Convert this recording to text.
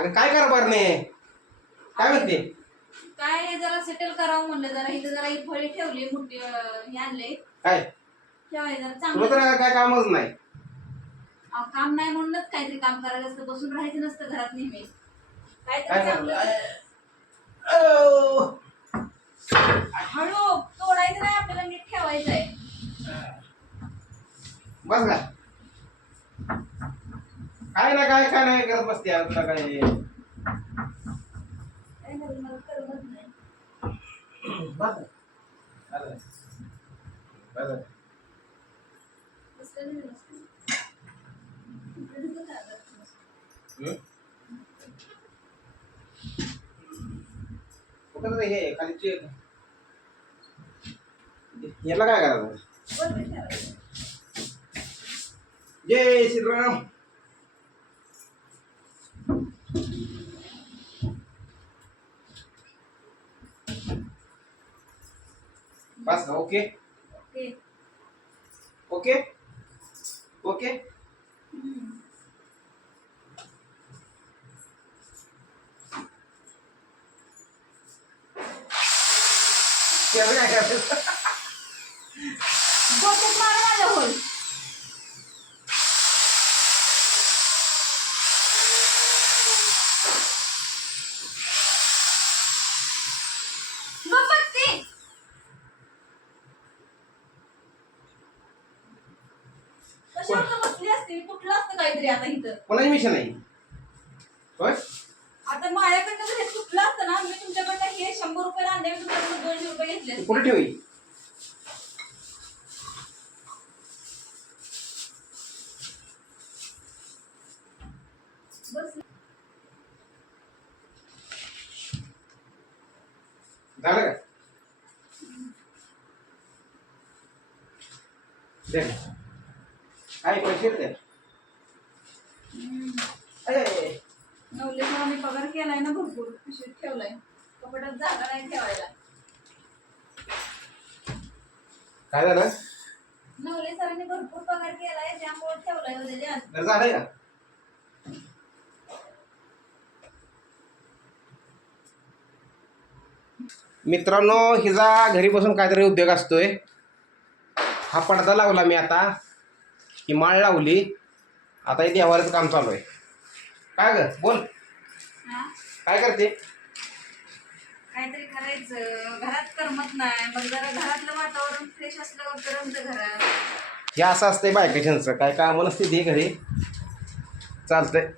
अगं काय कारभार नाही काय म्हणते? काय जरा सेटल करावं म्हणलं. जरा इथं जरा ही फळी ठेवली मोठी अं, हे आणले. काय? ठेवायचं जरा तुला चांगलं तर काय कामच नाही. अहो, काम नाही म्हणूनच काहीतरी काम करायचं असतं. बसून राहायचं नसतं घरात नेहमी. काय काहीतरी चांगलं. अहो. हळू तोडायचं नाही आपल्याला नीट ठेवायचं आहे बस का काय ना काय काय नाही करत बसते यार तुला काय बस? बस. हं? कुठं हे खाली याला काय करायचं. जय श्रीराम बस का ओके ओके ओके ओके हम्म. त्याचं काय करायचं डोक्यात मारा कशावर तर बसली असते? कुठलं असतं काहीतरी आता इथं? कोणाची मिशन होय? आता माझ्याकडनं जर हे चुकलं असतं ना मी तुमच्याकडनं हे शंभर रुपये आणले मी तुमच्याकडनं दोनशे रुपये घेतले असते. कुठे ठेवी बस झालं का? दे ना. काय पैसे दे. हम्म. अरे नवलेचा आम्ही पगार केलाय ना भरपूर पिशवीत ठेवलाय. कपड्यात जागा नाही ठेवायला. काय झालं? नवले सरांनी भरपूर पगार केलाय त्यामुळे ठेवलाय वगैरे आज तर झालंय का? मित्रांनो हिचा घरी बसून काहीतरी उद्योग असतोय. हा पडदा लावला मी आता. ही माळ लावली आता इथे देवाचं काम चालू आहे. काय ग? बोल. हा? काय करते? काहीतरी करायचं. घरात करमत नाही. मग जरा घरातलं वातावरण फ्रेश असलं करमत घरात. हे असं असतंय बायकाशांचं काय काम नसते ते घरी. चालतंय.